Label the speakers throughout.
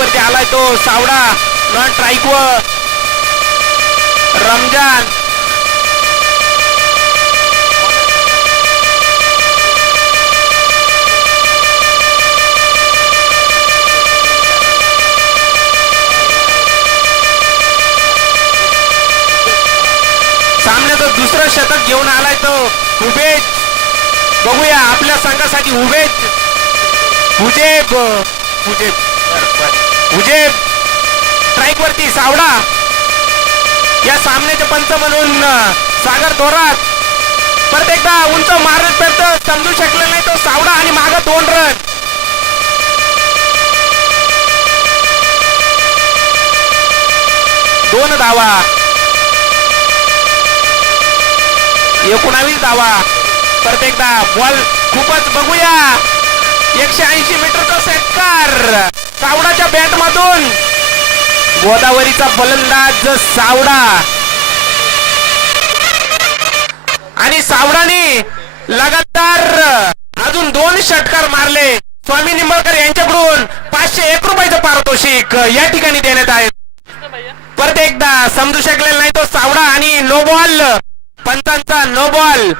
Speaker 1: वरती आलाय तो सावडा. नॉन ट्राईक रमजान. सामन्याचं दुसरं शतक घेऊन आलाय तो उभेज बघूया आपल्या संघासाठी उभेज हुजेब हुजेब उजे स्ट्राईक वरती सावडा. या सामन्याचे पंच म्हणून सागर थोरात. परत एकदा उंच मारत पेरत समजू शकले नाही तो सावडा आणि माग दोन रन. दोन धावा. एकोणावीस धावा. परत एकदा बॉल खूपच बघूया. एकशे ऐंशी मीटरचा सेटकार सावडाच्या बॅट मधून. गोदावरीचा फलंदाज सावडा. आणि सावडाने लगातार अजून दोन षटकार मारले. स्वामी निंबाळकर यांच्याकडून पाचशे एक रुपयाचं पारितोषिक या ठिकाणी देण्यात आहे परत एकदा समजू शकलेला नाही तो सावडा आणि नो बॉल. पंतांचा नो बॉल.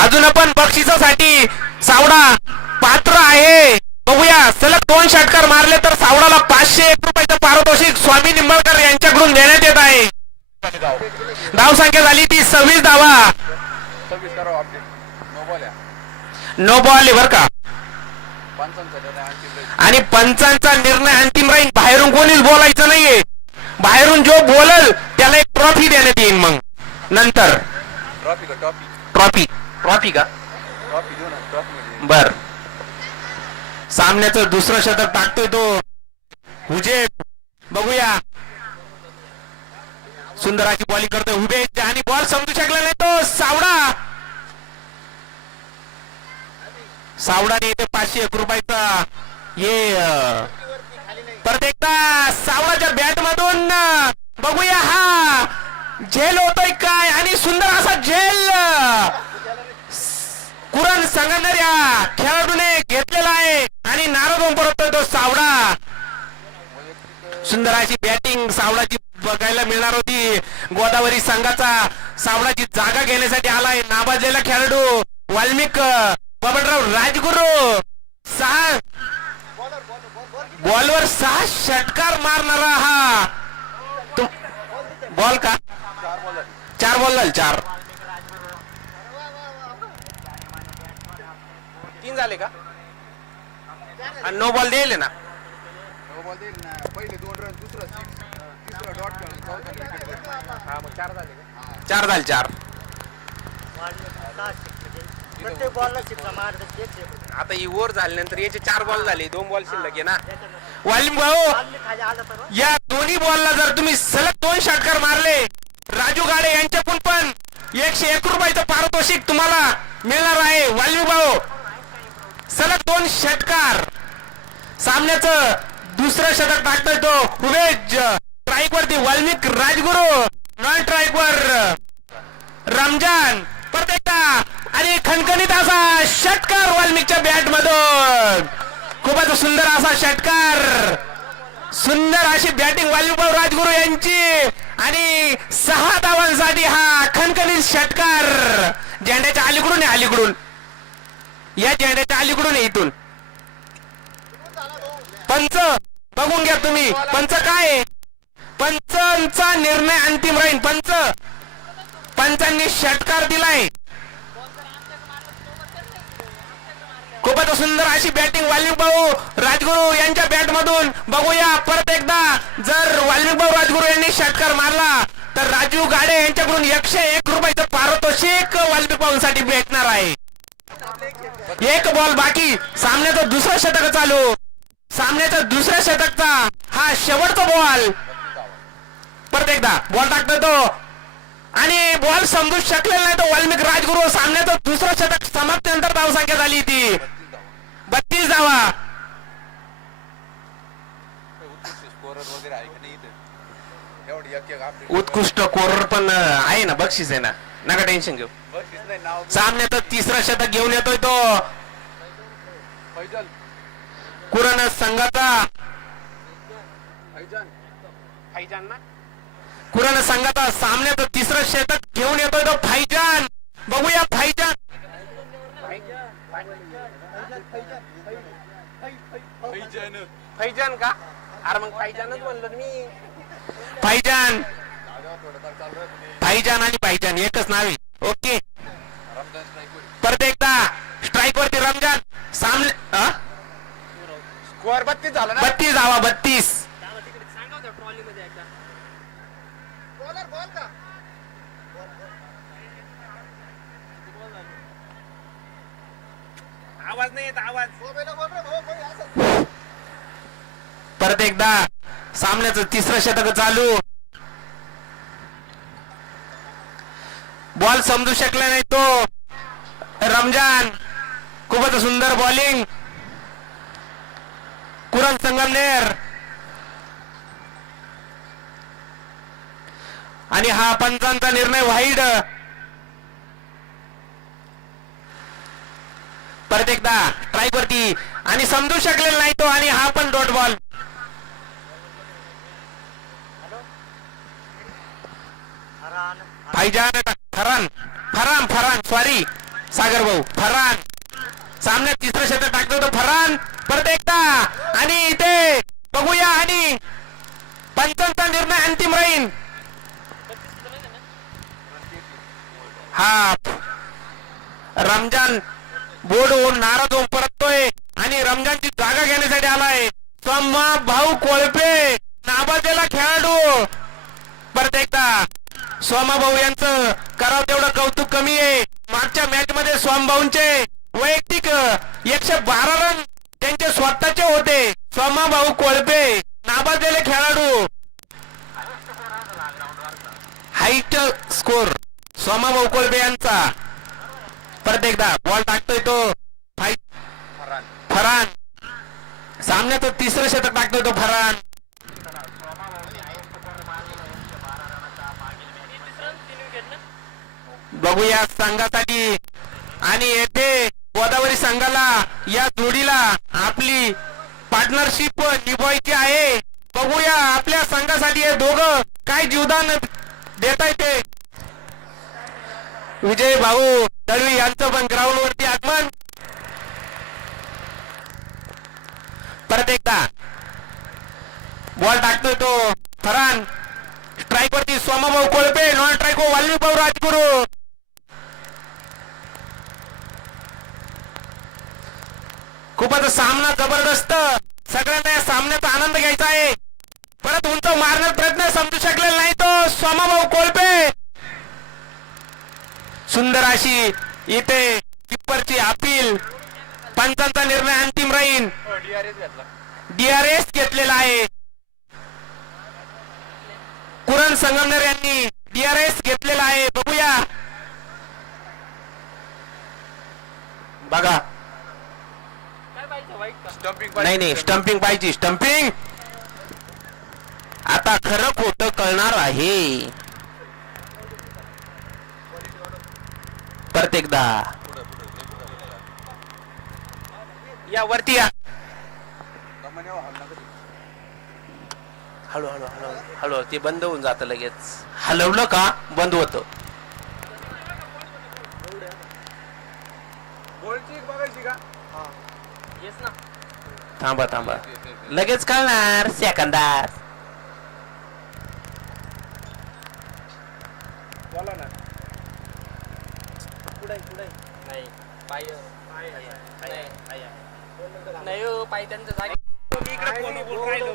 Speaker 1: अजून पण बक्षिसासाठी सावडा आहे. बघूया. सलग दोन षटकार मारले तर सावडाला पाचशे एक रुपयाचं पारितोषिक स्वामी निंबाळकर यांच्याकडून देण्यात येत आहे. धाव संख्या झाली ती सव्वीस धावा.
Speaker 2: नो बॉल
Speaker 1: बर का. आणि पंचांचा निर्णय अंतिम राहील. बाहेरून कोणीच बोलायचं नाहीये. बाहेरून जो बोलल त्याला एक ट्रॉफी देण्यात येईल मग. नंतर.
Speaker 2: ट्रॉफी का? ट्रॉफी
Speaker 1: ट्रॉफी ट्रॉफी का?
Speaker 2: ट्रॉफी मध्ये.
Speaker 1: बर. सामन्याचं दुसरं शतक टाकतोय तो. हुजे बघूया. सुंदर अशी बॉलिंग करतोय हुबे आणि बॉल समजू शकला नाही तो सावडा. सावडाने येते पाचशे एक रुपयाचा. ये परत एकदा सावडाच्या बॅट मधून बघूया हा. झेल होतोय काय? आणि सुंदर असा झेल. कुरण संगणाऱ्या खेळाडूने घेतलेला आहे आणि नाराज परतोय तो सावडा सुंदर अशी बॅटिंग सावळाची बघायला मिळणार होती. गोदावरी संघाचा सावळाची जागा घेण्यासाठी आलाय नाबाजलेला खेळाडू वाल्मिक बबनराव राजगुरू. सहा बॉलवर सहा षटकार मारणारा हा. तो बॉल का?
Speaker 2: चार बॉल
Speaker 1: चार झाले चार. तीन झाले का? नो बॉल दिले ना?
Speaker 2: बॉल देईल ना पहिले दोन रन दुसरं सिक्स तिसरं डॉट खेळून चौथा विकेट
Speaker 1: चार झाले चार
Speaker 3: प्रत्येक बॉलला सेकंद.
Speaker 1: आता ही ओव्हर झाल्यानंतर याचे चार बॉल झाले दोन बॉल शिल्लक आहे ना. वालिम भाऊ या दोन्ही बॉलला जर तुम्ही सलग दोन षटकार मारले राजू गाडे यांच्याकडून पण एकशे एक रुपयाचं पारितोषिक तुम्हाला मिळणार आहे. वाल्मी भाऊ सलग दोन षटकार सामन्याचं दुसरं शतक टाकतोय तो हुबेज स्ट्राईक वरती वाल्मिक राजगुरू नॉन स्ट्राईक वर रमजान परत एकदा आणि खणखणीत असा षटकार वाल्मिकच्या बॅट मधून खूपच सुंदर असा षटकार सुंदर अशी बॅटिंग वाल्मिकभाऊ राजगुरू यांची. आणि सहा धावांसाठी हा खणखणीत षटकार झेंड्याच्या अलीकडून आहे अलीकडून. या झेंड्याच्या अलीकडून आहे इथून. पंच बघून घ्या तुम्ही. पंच काय आहे? पंचांचा निर्णय अंतिम राहील. पंच. पंचांनी षटकार दिलाय. खूपच सुंदर अशी बॅटिंग वाल्मिक भाऊ राजगुरू यांच्या बॅट मधून बघूया परत एकदा. जर वाल्मिक भाऊ राजगुरू यांनी षटकार मारला तर राजू गाडे यांच्याकडून एकशे एक रुपयाचं पारितोषिक वाल्मिक भाऊंसाठी भेटणार आहे. एक बॉल बाकी. सामन्याचं दुसरं षटक चालू. सामन्याच्या दुसऱ्या शतकचा हा शेवटचा बॉल परत एकदा बॉल टाकतो तो. आणि बॉल समजू शकलेला नाही तो वाल्मिक राजगुरू. सामन्याचं दुसरं शतक समाप्तीनंतर धावसंख्या झाली ती. बत्तीस धावा.
Speaker 2: उत्कृष्ट
Speaker 1: कोरर पण आहे ना बक्षीस आहे ना. नका टेन्शन घेऊ. सामन्याचं तिसरं शतक घेऊन येतोय तो.
Speaker 2: फैजल.
Speaker 1: कुरण संघाचा
Speaker 2: भाईजान
Speaker 1: कुरण संघाचा सामन्याचं तिसरं शतक घेऊन येतोय तो फायजान बघूया फायजान
Speaker 4: फैजान का? अरे मग फैजानच म्हणलं मी.
Speaker 1: फायजान फायजान आणि फायजान एकच नाव. ओके. परत एकदा स्ट्राईक वरती रमजान. सामने
Speaker 4: स्कोअर बत्तीस झाला ना?
Speaker 1: बत्तीस धावा बत्तीस.
Speaker 4: आवाज नाही येत आवाज.
Speaker 1: परत एकदा सामन्याचं तिसरं शतक चालू. बॉल समजू शकला नाही तो. रमजान खूपच सुंदर बॉलिंग कुरण संगमनेर आणि हा पंचांचा निर्णय वाईड. परत एकदा स्ट्राईक वरती. आणि समजू शकलेला नाही तो आणि हा पण डॉट बॉल
Speaker 3: हरान
Speaker 1: फायजान फरान फरान फरान सॉरी सागर भाऊ फरान सामन्यात तिसरं शतक टाकलं तो फरान परत एकदा. आणि इथे बघूया आणि पंचांचा निर्णय अंतिम राहील. हा. रमजान बोर्ड होऊन नाराज होऊन परततोय. आणि रमजानची जागा घेण्यासाठी आलाय. सम्मा भाऊ कोळपे नाबाजेला खेळाडू. परत एकदा. सोमा भाऊ यांचं करावं तेवढं कौतुक कमी आहे. मागच्या मॅच मध्ये सोम भाऊंचे वैयक्तिक एकशे बारा रन त्यांचे स्वतःचे होते. सोमा भाऊ कोळपे नाबाजलेले खेळाडू. हाईट स्कोर सोमा भाऊ कोळपे यांचा. परत एकदा बॉल टाकतोय तो. फाईट. फरान. सामन्याचं तिसरं शतक टाकतोय तो फरान. बघूया संघासाठी. आणि येथे गोदावरी संघाला या जोडीला आपली पार्टनरशिप निभवायची आहे. बघूया आपल्या संघासाठी हे दोघं काय जीवदान देता येते ते. विजय भाऊ दळवी यांचं पण ग्राउंड वरती आगमन. परत एकदा. बॉल टाकतोय तो फरान. स्ट्राईक वरती सोमाभाऊ कोळपे नॉन स्ट्राईक वाल्मी भाऊ राजगुरू. खूपच सामना जबरदस्त. सगळ्यांना या सामन्याचा आनंद घ्यायचा आहे. परत उंच मारण्याचा प्रयत्न समजू शकलेला नाही तो सोमाभाऊ कोळपे. सुंदर अशी इथे किपरची अपील. पंचांचा निर्णय अंतिम राहील.
Speaker 2: डीआरएस
Speaker 1: घेतलेला आहे. कुरण संगमनेर यांनी डीआरएस घेतलेला आहे. बघूया. बघा. नाही नाही स्टंपिंग पाहिजे स्टंपिंग आता खरं खोटं कळणार आहे. परत एकदा या वरती या.
Speaker 4: हळू हळू हळू हळू ते बंद होऊन जातं लगेच.
Speaker 1: हलवलं का? बंद होतं
Speaker 2: गोलची बघायची का
Speaker 1: थांबा थांबा. लगेच कळणार सेकंदात.
Speaker 4: बोला ना. पुढे पुढे नाही. पाय पाय नाही. नाही हो, पाय त्यांच्या जागी. इकडे फोन बोल राहिलो.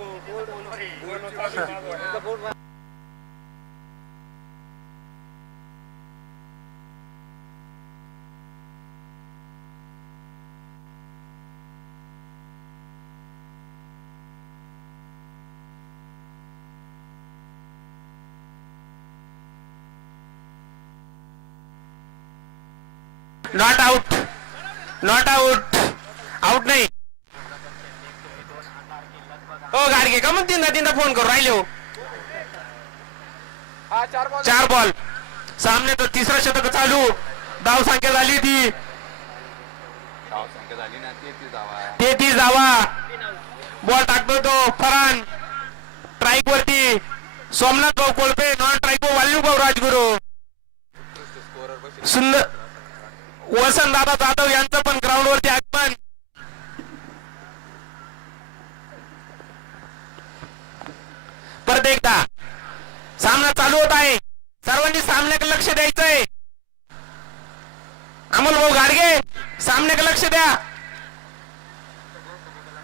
Speaker 1: Not out not out out नाही. हो गाडगे का मग तीनदा तीनदा फोन करू राहिले हो
Speaker 2: चार बॉल।
Speaker 1: चार बॉल। सामने तो तिसरा शतक चालू। धाव संख्या झाली ती
Speaker 2: तेहतीस धावा
Speaker 1: बॉल टाकतो तो फरान। स्ट्राईक वरती। सोमनाथ भाऊ कोळपे नॉन स्ट्राईक वाल्यू भाऊ राजगुरू। सुंदर वसंतदादा जाधव यांचं पण ग्राउंड वरती आगमन. परत एकदा. सामना चालू होत आहे. सर्वांनी सामन्याकडे लक्ष द्यायचंय. अमोल भाऊ गाडगे सामन्याकडे लक्ष द्या.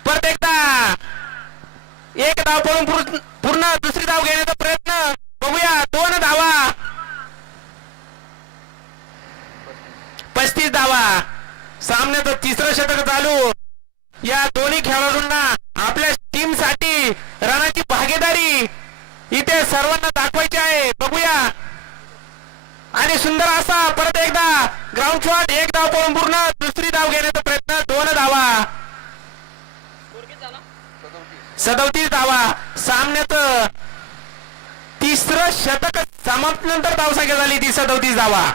Speaker 1: परत एकदा. एक धाव पळून पूर्ण- पूर्ण दुसरी धाव घेण्याचा प्रयत्न बघूया दोन धावा पस्तीस धावा सामन्याचं तिसरं शतक चालू या दोन्ही खेळाडूंना आपल्या टीमसाठी रनाची भागीदारी इथे सर्वांना दाखवायची आहे बघूया आणि सुंदर असा परत एकदा ग्राउंड शॉट एक धाव पळून पूर्ण. दुसरी धाव घेण्याचा प्रयत्न. दोन धावा. सदवतीस धावा. सामन्यात तिसरं शतक समाप्तीनंतर धावसंख्या झाली ती सदवतीस धावा.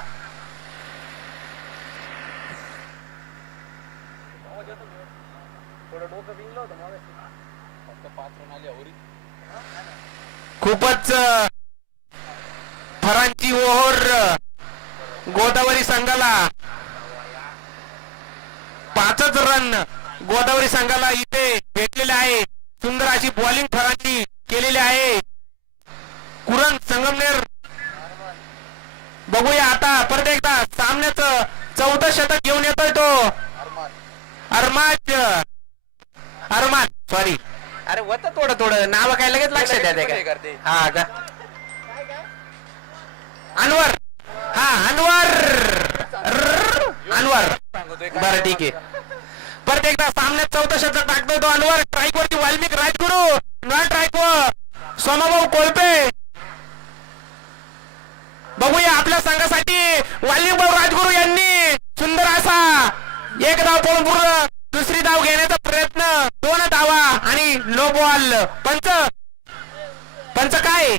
Speaker 1: खूपच फरांची ओहोर गोदावरी संघाला रन गोदावरी संघाला इथे भेटलेले आहे. सुंदर अशी बॉलिंग फरांनी केलेली आहे. कुरण संगमनेर. बघूया आता परत एकदा सामन्याचं चौथं शतक घेऊन येतोय तो.
Speaker 2: अरमान
Speaker 1: अरमाज. अरमान सॉरी अरे होतं थोडं थोडं. नाव काय लगेच लक्षात येते
Speaker 2: हे
Speaker 1: का. हा अनवर. हा अनवर. अनवर. बरं ठीक आहे. परत एकदा सामन्यात चौथं शतक टाकतोय तो अनवर. स्ट्राईक वरती वाल्मिक राजगुरू. नॉन ट्राईक वर सोमाभाऊ कोळपे. बघूया आपल्या संघासाठी वाल्मिकभाऊ राजगुरू यांनी सुंदर असा एक धाव पळून पूर्ण दुसरी धाव घेण्याचा प्रयत्न. दोन धावा आणि लो बॉल. पंच. पंच काय?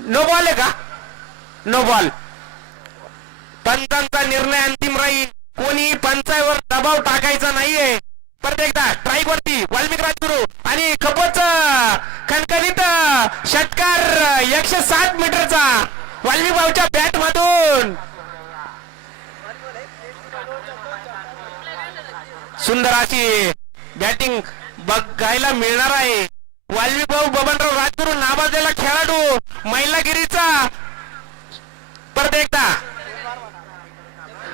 Speaker 1: नो बॉल आहे का? No ball. पंचांचा निर्णय अंतिम राहील. कोणी पंचायवर दबाव टाकायचा नाहीये. परत एकदा ट्राईक वरती वाल्मिक राजगुरू आणि खपच खणखणीत षटकार एकशे सात मीटरचा वाल्मिक भाऊच्या बॅट मधून. सुंदर अशी बॅटिंग बघायला मिळणार आहे. वाल्मिक भाऊ बबनराव राजगुरू नावाजलेला खेळाडू मैलागिरीचा. परत एकदा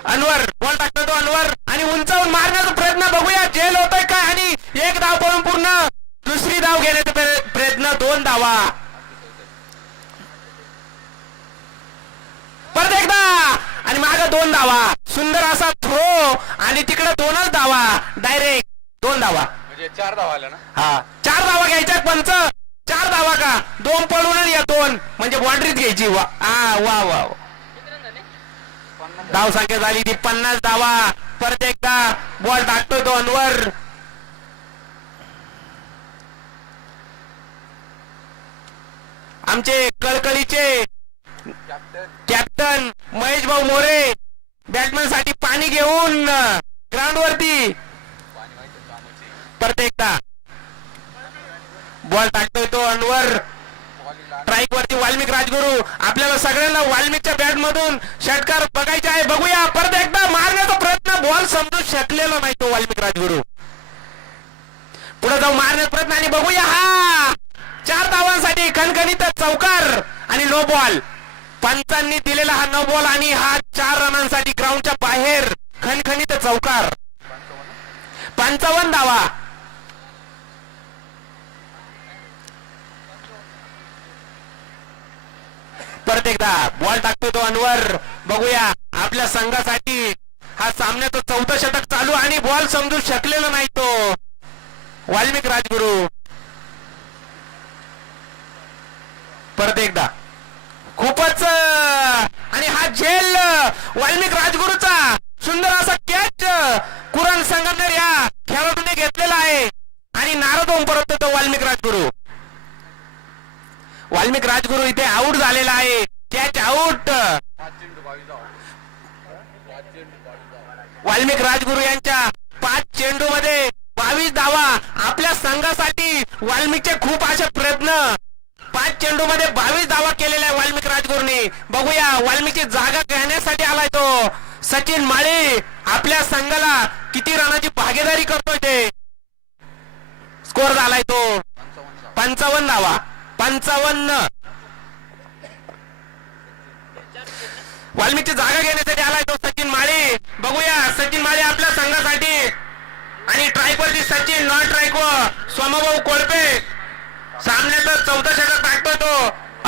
Speaker 1: अनवर बॉल टाकतो तो अनवर आणि उंचावून मारण्याचा प्रयत्न बघूया. जेल होतोय काय आणि एक धाव पळून पूर्ण. दुसरी धाव घेण्याचा प्रय- प्रयत्न दोन धावा. परत एकदा. आणि माग दोन धावा. सुंदर असा थ्रो आणि तिकडे दोनच धावा. डायरेक्ट दोन धावा.
Speaker 2: म्हणजे चार धावा आल्या ना?
Speaker 1: हा. चार धावा घ्यायच्या पंच. चार धावा का? दोन पळून या दोन. म्हणजे बाउंड्रीत घ्यायची. वा हा वा वा. धाव संख्या झाली ती पन्नास धावा. परत एकदा बॉल टाकतोय तो अनवर आमचे कळकळीचे
Speaker 2: कॅप्टन
Speaker 1: महेश भाऊ मोरे बॅटमॅनसाठी पाणी घेऊन ग्राउंड वरती. परत एकदा. बॉल टाकतोय तो अनवर स्ट्राईक वरती वाल्मिक राजगुरू. आपल्याला सगळ्यांना वाल्मिकच्या बॅट मधून षटकार बघायचे आहे. बघूया. परत एकदा मारण्याचा प्रयत्न. बॉल समजू शकलेला नाही तो वाल्मिक राजगुरू. पुढे जाऊ मारण्याचा प्रयत्न आणि बघूया हा. चार धावांसाठी खणखणीत चौकार आणि नो बॉल पंचांनी दिलेला हा नो बॉल आणि हा चार रनांसाठी ग्राउंडच्या बाहेर खणखणीत चौकार. पंचावन्न धावा. परत एकदा बॉल टाकतो तो अनवर. बघूया आपल्या संघासाठी हा सामन्याचं चौथं शतक चालू आणि बॉल समजू शकलेला नाही तो. वाल्मिक राजगुरू. परत एकदा. खूपच आणि हा झेल वाल्मिक राजगुरूचा. सुंदर असा कॅच कुरण संगमनेर या खेळाडूने घेतलेला आहे. आणि नारद ओम परत तो वाल्मिक राजगुरू. वाल्मिक राजगुरू इथे आऊट झालेला आहे. कॅच आऊट वाल्मिक राजगुरू यांच्या पाच चेंडू मध्ये बावीस धावा. आपल्या संघासाठी वाल्मिकचे खूप असे प्रयत्न. पाच चेंडू मध्ये बावीस धावा केलेल्या आहे वाल्मिक राजगुरूने. बघूया वाल्मिकची जागा घेण्यासाठी आलाय तो. सचिन माळी आपल्या संघाला किती रनाची भागीदारी करतोय ते. स्कोर झालाय तो. पंचावन्न धावा. पंचावन्न. वाल्मिकची जागा घेण्यासाठी आलाय तो सचिन माळी. बघूया सचिन माळी आपल्या संघासाठी. आणि ट्राईक सचिन नॉन ट्रायको वर सोमभाऊ कोळपे. सामन्याचा चौथा षटक टाकतो तो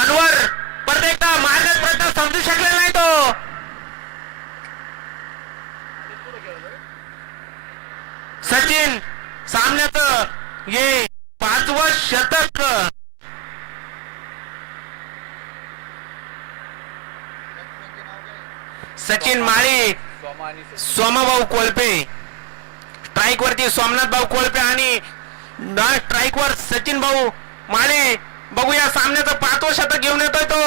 Speaker 1: अनवर परत एकदा मारण्यात प्रयत्न समजू शकलेला नाही तो सचिन सामन्याचं हे पाचवं शतक सचिन माळी सोमाभाऊ कोळपे स्ट्राईक वरती सोमनाथ भाऊ कोळपे आणि स्ट्राईक वर सचिन भाऊ माळे. बघूया सामन्याचं पाचवं शतक घेऊन येतोय तो.